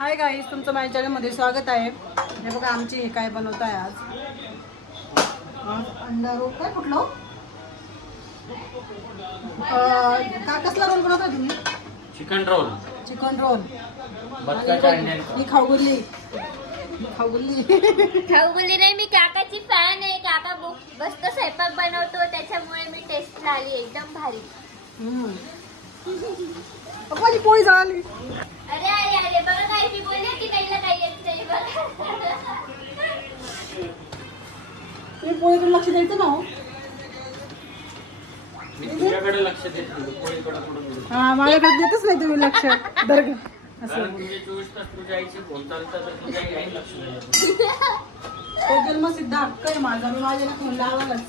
Hi guys तुमचं माझ्या चॅनलमध्ये स्वागत आहे. हे बघा आमची हे काय बनवत आहे आज अंडा रोल काय कुठलं? अं, का कसला रोल बनवता तुम्ही? चिकन रोल चिकन रोल बदकाच्या अंड्यांचा ही खाऊगुल्ली. खाऊगुल्ली. खाऊ बोलली नाही मी काकाची फॅन आहे. काका बु- मस्त स्वयंपाक बनवतो त्याच्यामुळे मी टेस्ट आली एकदम भारी. हम्म. माझी पोळी झाली. अरे अरे अरे बघा काय मी बोलले की ताईला काही येत नाही बघा. तुम्ही पोळीकडे लक्ष द्यायचं ना हो. मी तुझ्याकडे लक्ष देत नाही पोळीकडे हा माझ्याकडे देतच नाही तुम्ही लक्ष. दर्ग असं. कारण तुझे चोवीस तास तुझ्या आईचे फोन चालतात तर तुझ्या आई आई लक्ष देत. तो जन्म सिद्ध हक्क आहे माझा मी माझ्या फोन लावायलाच.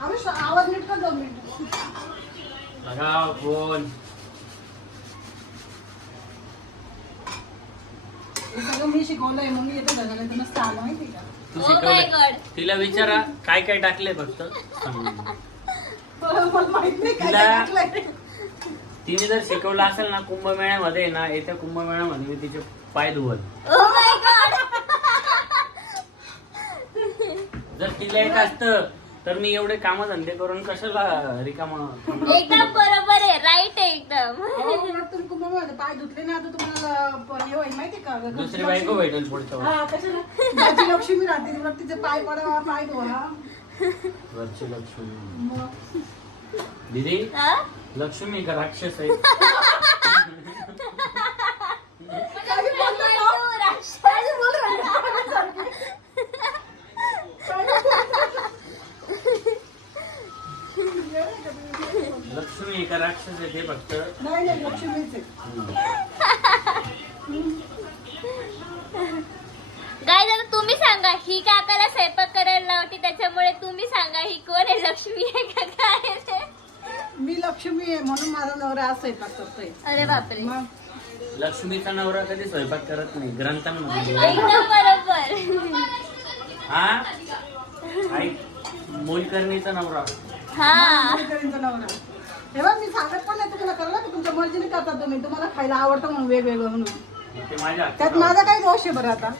आम्ही आवाज नीट कर दोन मिनिट लगा फोन हे सगळं मी शिकवलंय मग मी येतो दादा तुला सांग माहिती का तू Oh my शिकवलं God. तिला विचारा काय काय टाकले फक्त सांग. मला मला माहीत नाही काय तिला- काय टाकलंय. तिने जर शिकवलं असेल ना कुंभमेळ्यामध्ये ना येत्या कुंभमेळ्यामध्ये मी तिचे पाय धुवल ओ माय गॉड जर तिला येत असतं तर मी एवढे कामधंदे करून कशाला रिकामा बरोबर आहे राईट आहे एकदम अहो, उलट तुम्ही कुंभमेळ्यात पाय धुतले ना तर तुम्हाला हे होईल माहिती का? दुसरी बायको लक्ष्मी- भेटेल पुढच्या वर्षी. हा कशाला? घरची लक्ष्मी राहते उलट तिचे पाय पडा पाय धुवा. घरची लक्ष्मी. मग? दीदी? हा? लक्ष्मी का राक्षस आहे काही बोलतो ना? तू राक्षस. काही बोल राहिली. लक्ष्मी का राक्षस आहे ते फक्त. नाही नाही लक्ष्मीच काय झालं तुम्ही सांगा ही काकाला स्वयंपाक करायला लावते? त्याच्यामुळे तुम्ही सांगा ही कोण आहे? लक्ष्मी आहे का काय आहे? ते? मी लक्ष्मी आहे म्हणून माझा नवरा आज स्वयंपाक करतोय. अरे बापरे. मग? लक्ष्मीचा नवरा कधी स्वयंपाक करत नाही ग्रंथांमध्ये लिहिलंय. एकदम बरोबर. हा? आई मोलकर्णीचा नवरा. हा. मैत्रिणींचा नवरा हे बघ मी सांगत पण नाही तुम्हाला कळलं की? तुमच्या मर्जीने करता तुम्ही. तुम्हाला खायला आवडतं म्हणून वेगवेगळं म्हणून. ते माझ्या त्यात माझा काय दोष आहे बरं आता.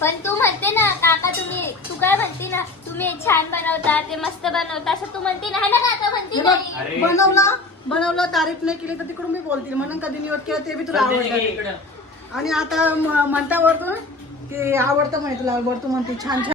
पण तू म्हणते ना काका तुम्ही तू काय म्हणते ना? तुम्ही छान बनवता ते मस्त बनवता असं तू म्हणते ना. हा ना काका? म्हणते हे नाही अरे. बघ बनवला बनवलं तारीफ नाही केली तर तिकडून मी बोलतील. म्हणून कधी निवड केलं ते बी तुला सध्या इकडं. आणि आता म- म्हणता वरतून की आवडतं म्हणे तुला वरतून म्हणते छान छान.